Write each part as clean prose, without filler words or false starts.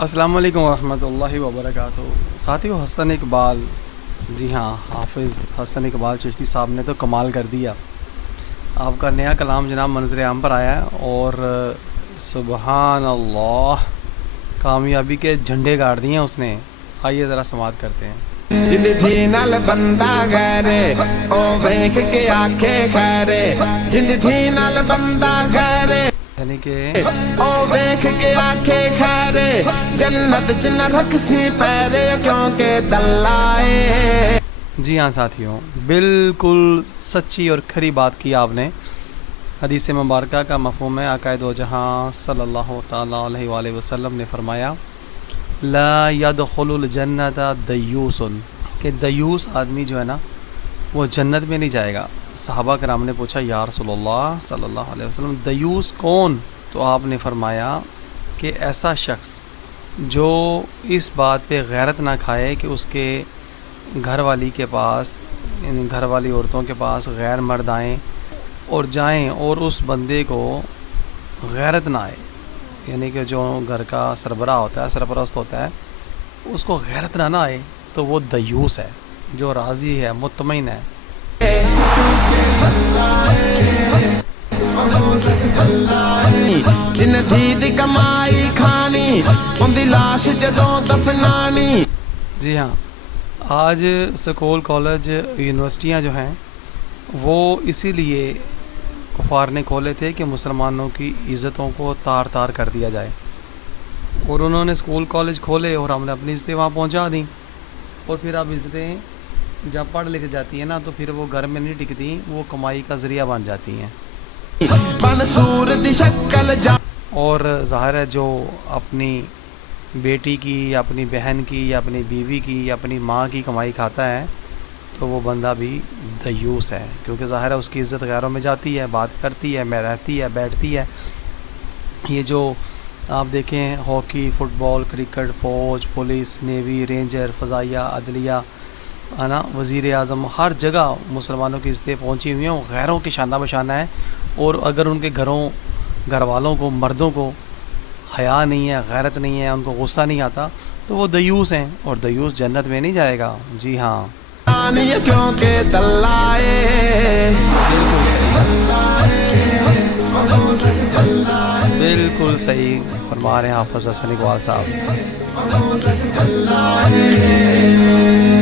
السلام علیکم ورحمۃ اللہ وبرکاتہ ساتھیو، حسن اقبال، جی ہاں، حافظ حسن اقبال چشتی صاحب نے تو کمال کر دیا۔ آپ کا نیا کلام جناب منظر عام پر آیا ہے اور سبحان اللہ، کامیابی کے جھنڈے گاڑ دیے ہیں اس نے۔ آئیے ذرا سماعت کرتے ہیں۔ جد تھی نال بندہ غیرے او ویکھ کے آکھے خیرے، جد تھی نال بندہ غیرے یعنی کہ او ویکھ کے آکھے خیرے، جنت چ نہ رکھ سی پیرے کیونکہ دلائے۔ جی ہاں ساتھیوں، بالکل سچی اور کھری بات کی آپ نے۔ حدیث مبارکہ کا مفہوم ہے، آقا دو جہاں صلی اللہ تعالیٰ علیہ وآلہ وسلم نے فرمایا لا يدخل الجنت دیوس، کہ دیوس آدمی جو ہے نا وہ جنت میں نہیں جائے گا۔ صحابہ کرام نے پوچھا یا رسول اللہ صلی اللہ علیہ وسلم دیوس کون؟ تو آپ نے فرمایا کہ ایسا شخص جو اس بات پہ غیرت نہ کھائے کہ اس کے گھر والی کے پاس، یعنی گھر والی عورتوں کے پاس غیر مرد آئیں اور جائیں اور اس بندے کو غیرت نہ آئے، یعنی کہ جو گھر کا سربراہ ہوتا ہے، سرپرست ہوتا ہے، اس کو غیرت نہ آئے تو وہ دیوس ہے، جو راضی ہے، مطمئن ہے۔ جن تھی دی کمائی کھانی ان دی لاش جدوں دفنانی۔ جی ہاں، آج سکول، کالج، یونیورسٹیاں جو ہیں وہ اسی لیے کفار نے کھولے تھے کہ مسلمانوں کی عزتوں کو تار تار کر دیا جائے، اور انہوں نے سکول کالج کھولے اور ہم نے اپنی عزتیں وہاں پہنچا دیں، اور پھر اب عزتیں جب پڑھ لکھ جاتی ہیں نا تو پھر وہ گھر میں نہیں ٹکتی، وہ کمائی کا ذریعہ بن جاتی ہیں۔ منصور دی شکل جا اور ظاہر ہے جو اپنی بیٹی کی یا اپنی بہن کی یا اپنی بیوی کی یا اپنی ماں کی کمائی کھاتا ہے تو وہ بندہ بھی دیوس ہے، کیونکہ ظاہر ہے اس کی عزت غیروں میں جاتی ہے، بات کرتی ہے، میں رہتی ہے، بیٹھتی ہے۔ یہ جو آپ دیکھیں ہاکی، فٹ بال، کرکٹ، فوج، پولیس، نیوی، رینجر، فضائیہ، عدلیہ، ہے نا، وزیر اعظم، ہر جگہ مسلمانوں کی عزتیں پہنچی ہوئی ہیں، وہ غیروں کے شانہ بشانہ ہیں، اور اگر ان کے گھر والوں کو، مردوں کو حیا نہیں ہے، غیرت نہیں ہے، ان کو غصہ نہیں آتا تو وہ دیوس ہیں، اور دیوس جنت میں نہیں جائے گا۔ جی ہاں، کیونکہ دلائے۔ بالکل صحیح فرما رہے ہیں حافظ حسن اقبال صاحب۔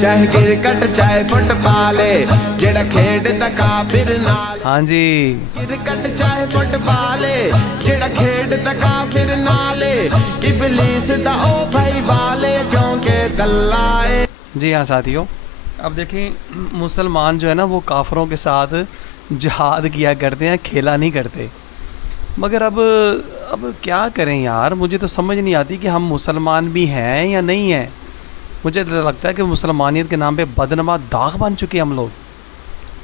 چاہے کرکٹ چاہے فٹ بال جڑا کھیڈدا کافر نال، ہاں جی، کرکٹ چاہے فٹ بال جڑا کھیڈدا کافر نال، ابلیس دا او بھائی والے کیونکہ دلائے۔ جی ہاں ساتھیوں، اب دیکھیں مسلمان جو ہے نا وہ کافروں کے ساتھ جہاد کیا کرتے ہیں، کھیلا نہیں کرتے، مگر اب کیا کریں یار، مجھے تو سمجھ نہیں آتی کہ ہم مسلمان بھی ہیں یا نہیں ہیں۔ مجھے تو لگتا ہے کہ مسلمانیت کے نام پہ بدنما داغ بن چکے ہم لوگ،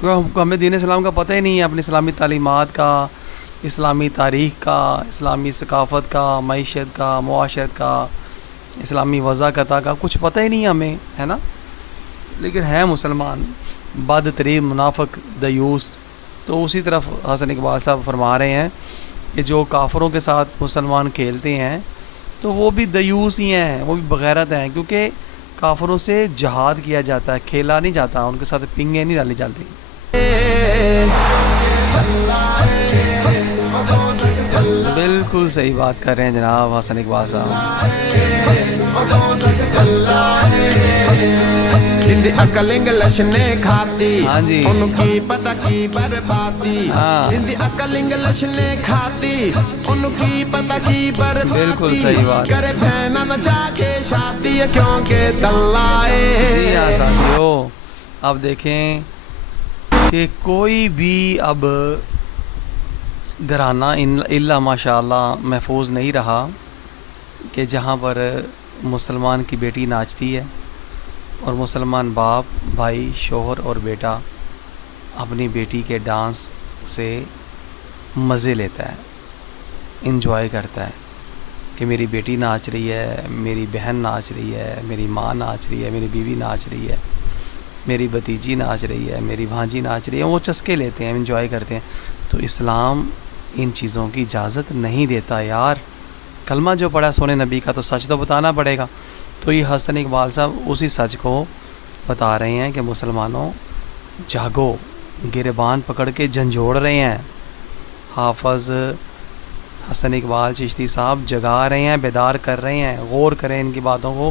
کیونکہ ہمیں دین اسلام کا پتہ ہی نہیں ہے، اپنی اسلامی تعلیمات کا، اسلامی تاریخ کا، اسلامی ثقافت کا، معیشت کا، معاشرت کا، اسلامی وضاقت کا کچھ پتہ ہی نہیں ہے ہمیں، ہے نا، لیکن ہیں مسلمان، بد ترین منافق، دیوس۔ تو اسی طرف حسن اقبال صاحب فرما رہے ہیں کہ جو کافروں کے ساتھ مسلمان کھیلتے ہیں تو وہ بھی دیوس ہی ہیں، وہ بھی بغیرت ہیں، کیونکہ کافروں سے جہاد کیا جاتا ہے، کھیلا نہیں جاتا، ان کے ساتھ پنگیں نہیں ڈالی جاتی۔ بالکل صحیح بات کر رہے ہیں جناب حسن اقبال صاحب۔ جندی عقل انگلش نے کھاتی ہاں جی، ان کی پتہ کی بربادی، ہاں جندی عقل انگلش نے کھاتی ان کی پتہ کی بربادی، بالکل صحیح بات۔ کرے بہنا نہ جا کے شادی کیونکہ دلائے۔ جی ہاں ساتھیو، اب دیکھیں کہ کوئی بھی اب گھرانہ الا ماشاء اللہ محفوظ نہیں رہا کہ جہاں پر مسلمان کی بیٹی ناچتی ہے اور مسلمان باپ، بھائی، شوہر اور بیٹا اپنی بیٹی کے ڈانس سے مزے لیتا ہے، انجوائے کرتا ہے کہ میری بیٹی ناچ رہی ہے، میری بہن ناچ رہی ہے، میری ماں ناچ رہی ہے، میری بیوی ناچ رہی ہے، میری بھتیجی ناچ رہی ہے، میری بھانجی ناچ رہی ہے، وہ چسکے لیتے ہیں، انجوائے کرتے ہیں۔ تو اسلام ان چیزوں کی اجازت نہیں دیتا یار، کلمہ جو پڑھا سونے نبی کا تو سچ تو بتانا پڑے گا. تو یہ حسن اقبال صاحب اسی سچ کو بتا رہے ہیں کہ مسلمانوں جاگو، گریبان پکڑ کے جھنجھوڑ رہے ہیں. حافظ حسن اقبال چشتی صاحب جگا رہے ہیں، بیدار کر رہے ہیں. غور کریں ان کی باتوں کو،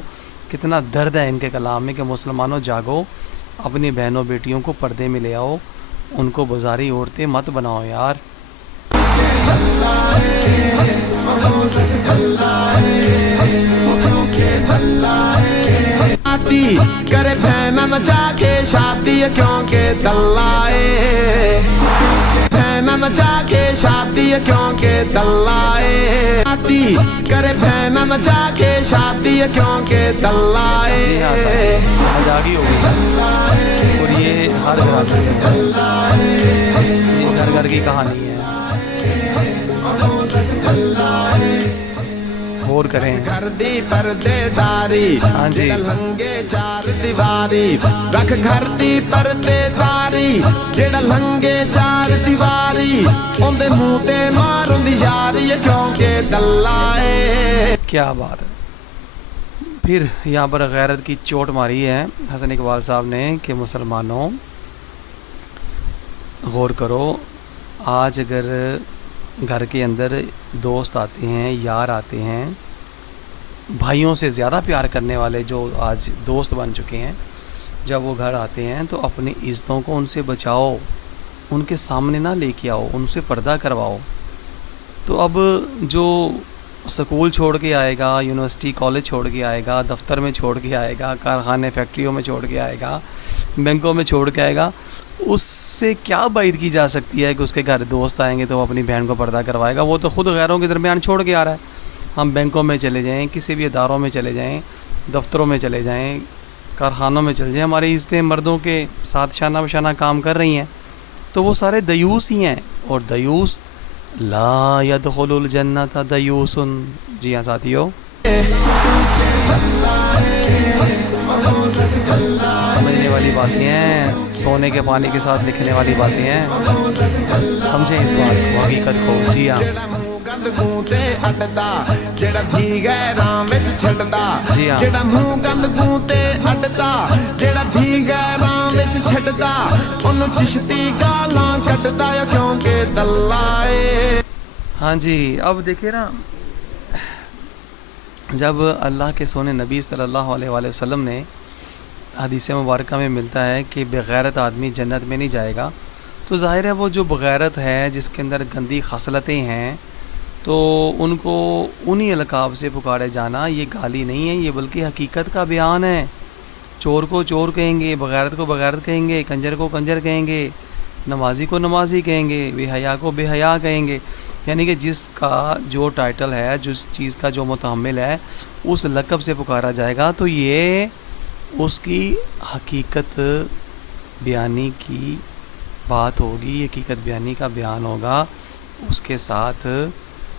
کتنا درد ہے ان کے کلام میں کہ مسلمانوں جاگو، اپنی بہنوں بیٹیوں کو پردے میں لے آؤ، ان کو بازاری عورتیں مت بناؤ یار. کرے بہنا نچا کے شادی کیونکہ دلائے، بہنا نچا کے شادی کیونکہ دلائے، کرے بہنا نچا کے شادی کیونکہ دلائے. جی ہاں سر، سمجھ آ گئی ہوگی. اور یہ ہر گھر کی کہانی ہے. غور کریں. گھر دی پردے داری، ہاں جی، لنگے چار دیواری، رکھ گھر دی پردے داری، جڑا لنگے چار دیواری، اون دے منہ تے ماروں دی یاری کیونکہ دلائے. کیا بات ہے. پھر یہاں پر غیرت کی چوٹ ماری ہے حسن اقبال صاحب نے کہ مسلمانوں غور کرو، آج اگر گھر کے اندر دوست آتے ہیں، یار آتے ہیں، بھائیوں سے زیادہ پیار کرنے والے جو آج دوست بن چکے ہیں، جب وہ گھر آتے ہیں تو اپنی عزتوں کو ان سے بچاؤ، ان کے سامنے نہ لے کے آؤ، ان سے پردہ کرواؤ. تو اب جو سکول چھوڑ کے آئے گا، یونیورسٹی کالج چھوڑ کے آئے گا، دفتر میں چھوڑ کے آئے گا، کارخانے فیکٹریوں میں چھوڑ کے آئے گا، بینکوں میں چھوڑ کے آئے گا، اس سے کیا بعید کی جا سکتی ہے کہ اس کے گھر دوست آئیں گے تو وہ اپنی بہن کو پردہ کروائے گا. وہ تو خود غیروں کے درمیان چھوڑ کے آ رہا ہے. ہم بینکوں میں چلے جائیں، کسی بھی اداروں میں چلے جائیں، دفتروں میں چلے جائیں، کارخانوں میں چلے جائیں، ہماری عزتیں مردوں کے ساتھ شانہ بشانہ کام کر رہی ہیں، تو وہ سارے دیوس ہی ہیں. اور دیوس لا يدخل الجنت دیوس. جی ہاں ساتھیو، سمجھنے والی باتیں ہیں، سونے کے پانی کے ساتھ لکھنے والی باتیں ہیں. سمجھیں اس بات کو، حقیقت کو. جی ہاں، گند گونتے اڈدا جڑا بھیگے راہ وچ چھڈدا، جی ہاں، جڑا منہ گند گونتے اڈدا جڑا بھیگے راہ وچ چھڈدا، اونوں چشتی گالاں کڈدا کیونکہ دلائے. ہاں جی. اب دیکھیں نا، جب اللہ کے سونے نبی صلی اللہ علیہ وآلہ وسلم نے حدیث مبارکہ میں ملتا ہے کہ بغیرت آدمی جنت میں نہیں جائے گا، تو ظاہر ہے وہ جو بغیرت ہے، جس کے اندر گندی خصلتیں ہیں، تو ان کو انہی القاب سے پکارے جانا یہ گالی نہیں ہے، یہ بلکہ حقیقت کا بیان ہے. چور کو چور کہیں گے، بغیرت کو بغیرت کہیں گے، کنجر کو کنجر کہیں گے، نمازی کو نمازی کہیں گے، بے حیا کو بے حیا کہیں گے. یعنی کہ جس کا جو ٹائٹل ہے، جس چیز کا جو متحمل ہے، اس لقب سے پکارا جائے گا، تو یہ اس کی حقیقت بیانی کی بات ہوگی، حقیقت بیانی کا بیان ہوگا. اس کے ساتھ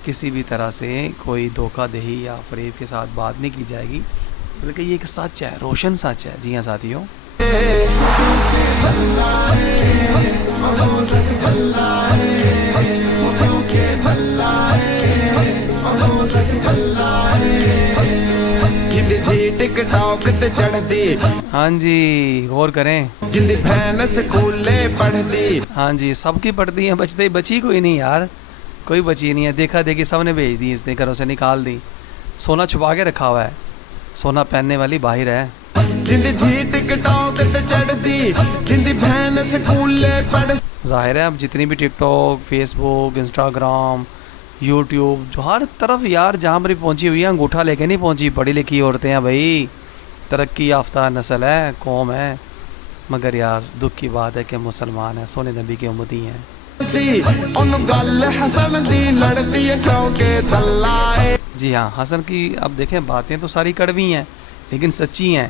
کسی بھی طرح سے کوئی دھوکہ دہی یا فریب کے ساتھ بات نہیں کی جائے گی، بلکہ یہ ایک سچ ہے، روشن سچ ہے. جی ہاں ساتھیوں، ٹک ٹاک تے چڑھ دی. ہاں جی، غور کریں. جندی بہن سکولے پڑھ دی. ہاں جی، سب کی پڑھتی ہیں، بچتے بچی کوئی نہیں یار، کوئی بچی نہیں ہے. دیکھا دیکھی سب نے بھیج دی، اس نے گھروں سے نکال دی. سونا چھپا کے رکھا ہوا ہے، سونا پہننے والی باہر ہے. جندی دھی ٹک ٹاک تے چڑھ دی، جندی بہن سکولے پڑھ. ظاہر ہے اب جتنی بھی ٹک ٹاک، فیس بک، انسٹاگرام، یوٹیوب، جو ہر طرف یار جہاں پر پہنچی ہوئی ہے، انگوٹھا لے کے نہیں پہنچی. پڑھی لکھی عورتیں ہیں بھائی، ترقی یافتہ نسل ہے، قوم ہے، مگر یار دکھ کی بات ہے کہ مسلمان ہیں، سونے نبی کی امتی ہیں. گل حسن دی لڑتی کیونکہ دلائے. جی ہاں، حسن کی اب دیکھیں باتیں تو ساری کڑوی ہیں لیکن سچی ہیں،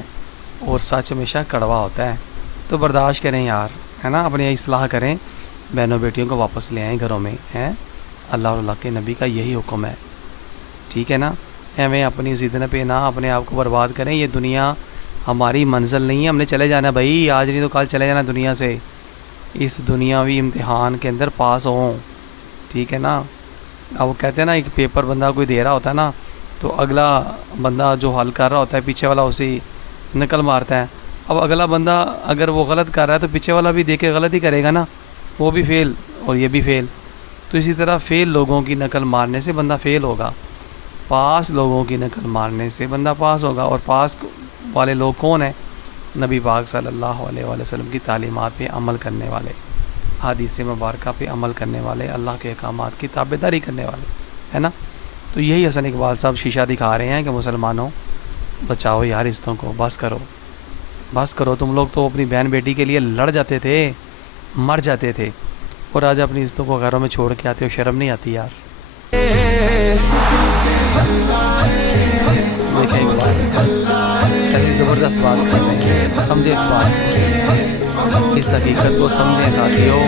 اور سچ ہمیشہ کڑوا ہوتا ہے. تو برداشت کریں یار، ہے نا، اپنی اصلاح کریں، بہنوں بیٹیوں کو واپس لے آئیں گھروں میں. ہیں اللہ اور اللہ کے نبی کا یہی حکم ہے، ٹھیک ہے نا. ہمیں اپنی ضد پہ نہ اپنے آپ کو برباد کریں. یہ دنیا ہماری منزل نہیں ہے، ہم نے چلے جانا بھائی، آج نہیں تو کل چلے جانا دنیا سے. اس دنیاوی امتحان کے اندر پاس ہوں، ٹھیک ہے نا. اب وہ کہتے ہیں نا ایک پیپر بندہ کوئی دے رہا ہوتا ہے نا تو اگلا بندہ جو حل کر رہا ہوتا ہے پیچھے والا اسی نقل مارتا ہے. اب اگلا بندہ اگر وہ غلط کر رہا ہے تو پیچھے والا بھی دیکھ کے غلط ہی کرے گا نا, وہ بھی فیل اور یہ بھی فیل. تو اسی طرح فیل لوگوں کی نقل مارنے سے بندہ فیل ہوگا, پاس لوگوں کی نقل مارنے سے بندہ پاس ہوگا. اور پاس والے لوگ کون ہیں؟ نبی پاک صلی اللہ علیہ وآلہ وسلم کی تعلیمات پہ عمل کرنے والے, حدیث مبارکہ پہ عمل کرنے والے, اللہ کے احکامات کی تابعداری کرنے والے, ہے نا. تو یہی حسن اقبال صاحب شیشہ دکھا رہے ہیں کہ مسلمانوں بچاؤ یار رشتوں کو, بس کرو بس کرو. تم لوگ تو اپنی بہن بیٹی کے لیے لڑ جاتے تھے, مر جاتے تھے, اور آج اپنی رشتوں کو گھروں میں چھوڑ کے آتے ہو, شرم نہیں آتی یار. دیکھیں کیسی زبردست بات کر رہے ہیں, سمجھے اس بات, اس حقیقت کو سمجھیں ساتھیوں.